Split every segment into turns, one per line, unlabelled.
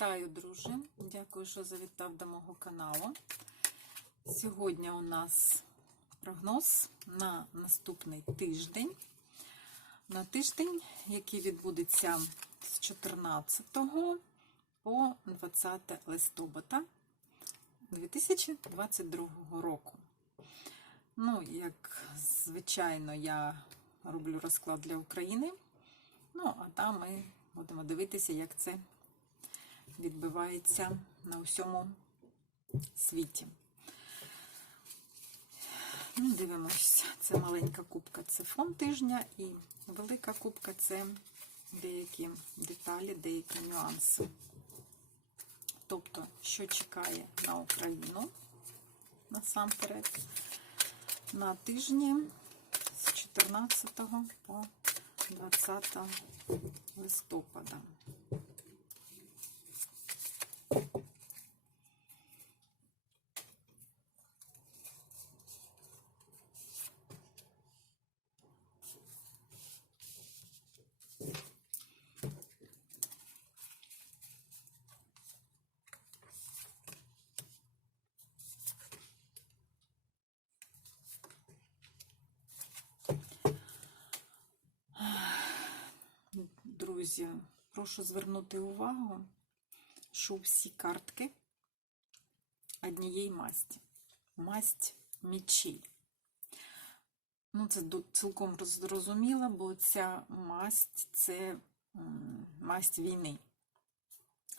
Вітаю, друже! Дякую, що завітав до мого каналу. Сьогодні у нас прогноз на наступний тиждень. На тиждень, який відбудеться з 14 по 20 листопада 2022 року. Ну, як звичайно, я роблю розклад для України. Ну, а там ми будемо дивитися, як це відбивається на всьому світі. Ну, Дивимось, це маленька кубка, це фон тижня, і велика кубка це деякі деталі, деякі нюанси. Тобто, що чекає на Україну насамперед на тижні з 14 по 20 листопада. Друзі, прошу звернути увагу, що всі картки однієї масті. Масть мічі. Ну, це цілком зрозуміло, бо ця масть це масть війни.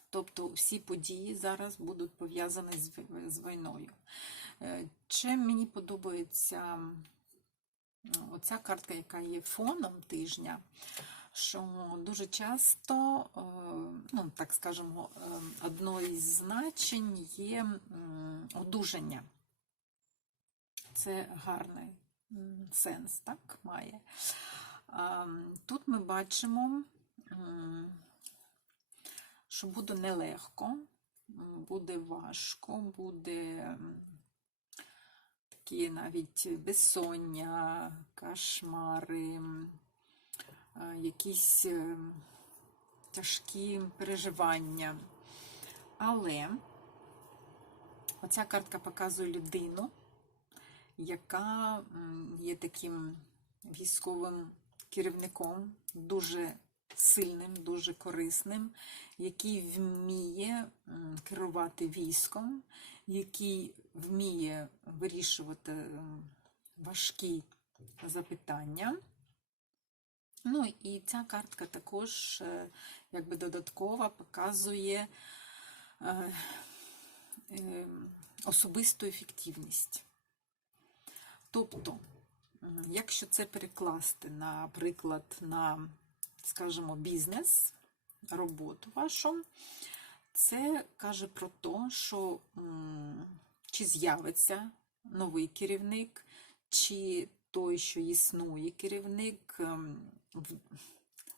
Тобто всі події зараз будуть пов'язані з, війною. Е, Чим мені подобається оця картка, яка є фоном тижня, що дуже часто, е, ну так скажемо, е, одно із значень є одужання. Це гарний сенс, так, має. Тут ми бачимо, що буде нелегко, буде важко, буде такі навіть безсоння, кошмари, якісь е, тяжкі переживання. Але оця картка показує людину, яка є таким військовим керівником, дуже сильним, дуже корисним, який вміє керувати військом, який вміє вирішувати важкі запитання. Ну і ця картка також е, якби додаткова показує е, е, особисту ефективність. Тобто, якщо це перекласти, наприклад, на, скажімо, бізнес, роботу вашу, це каже про те, що чи з'явиться новий керівник, чи той, що існує керівник, ем,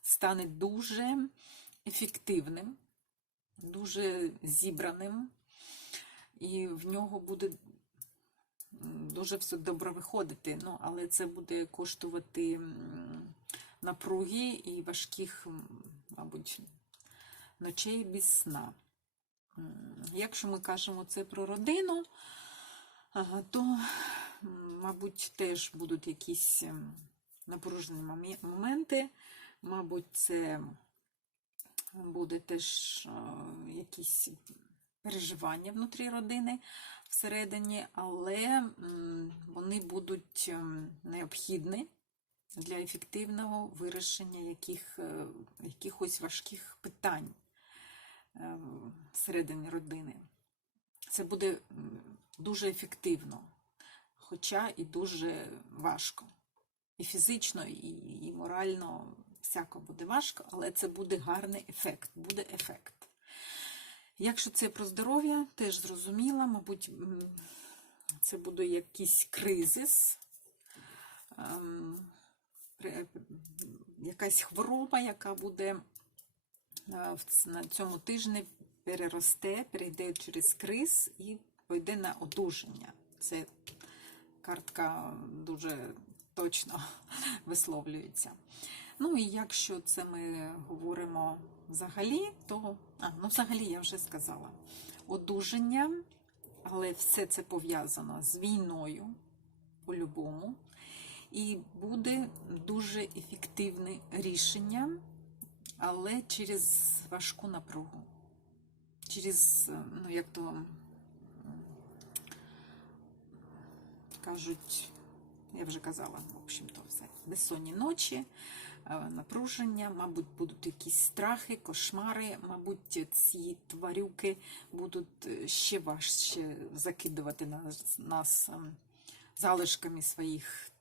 стане дуже ефективним, дуже зібраним, і в нього буде дуже все добре виходити. Ну, але це буде коштувати напруги і важких, мабуть, ночей без сна. Якщо ми кажемо це про родину, то, мабуть, теж будуть якісь ем, напружені моменти. Мабуть, це буде теж е, якісь переживання внутрі родини всередині, але вони будуть ем, необхідні для ефективного вирішення яких, е, якихось важких питань е, всередині родини. Це буде дуже ефективно, хоча і дуже важко. І фізично, і, і морально всяко буде важко, але це буде гарний ефект, буде ефект. Якщо це про здоров'я, теж зрозуміло, мабуть, це буде якийсь кризис, ем, якась хвороба, яка буде е, на цьому тижні переросте, перейде через криз і пойде на одужання. Це картка дуже точно висловлюється. Ну і якщо це ми говоримо взагалі, то а, ну взагалі я вже сказала. Одужання, але все це пов'язано з війною по-любому. І буде дуже ефективне рішення, але через важку напругу. Через, ну як то кажуть, я вже казала, в общем-то, все. Безсонні ночі, е, напруження, мабуть, будуть якісь страхи, кошмари, мабуть, ці тварюки будуть е, ще важче закидувати нас, нас ем, залишками своїх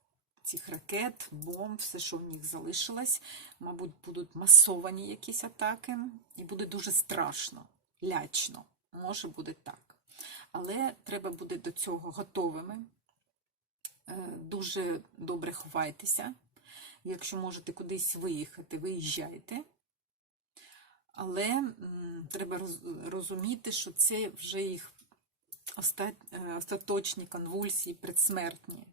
цих ракет, бомб, все, що в них залишилось. Мабуть, будуть масовані якісь атаки, і буде дуже страшно, лячно. Може буде так. Але треба буде до цього готовими. Дуже добре ховайтеся. Якщо можете кудись виїхати, виїжджайте. Але треба розуміти, що це вже їх е, остаточні конвульсії, предсмертні.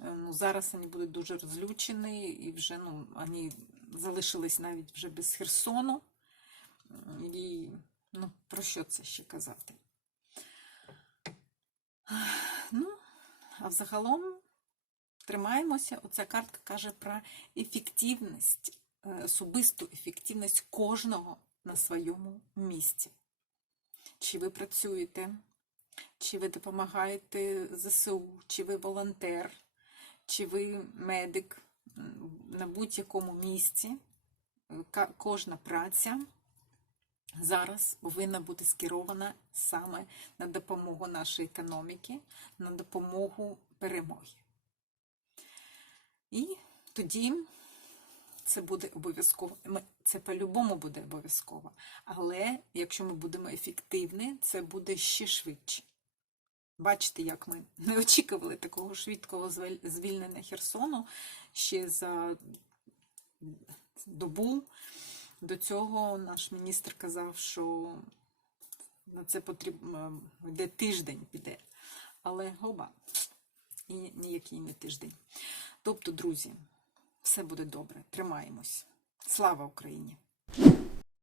Е, Ну, зараз вони будуть дуже розлючені і вже ну, вони залишились навіть вже без Херсону. І ну, про що це ще казати? Ну, а взагалом тримаємося. Оця картка каже про ефективність, е, особисту ефективність кожного на своєму місці. Чи ви працюєте, чи ви допомагаєте ЗСУ, чи ви волонтер, чи ви медик на будь-якому місці. Кожна праця зараз повинна бути скерована саме на допомогу нашої економіки, на допомогу перемоги. І тоді це буде обов'язково. Це по-любому буде обов'язково. Але якщо ми будемо ефективні, це буде ще швидше. Бачите, як ми не очікували такого швидкого звільнення Херсону ще за добу. До цього наш міністр казав, що на це потрібно йде тиждень піде. Але гоба, і ніякий не тиждень. Тобто, друзі, все буде добре. Тримаємось. Слава Україні!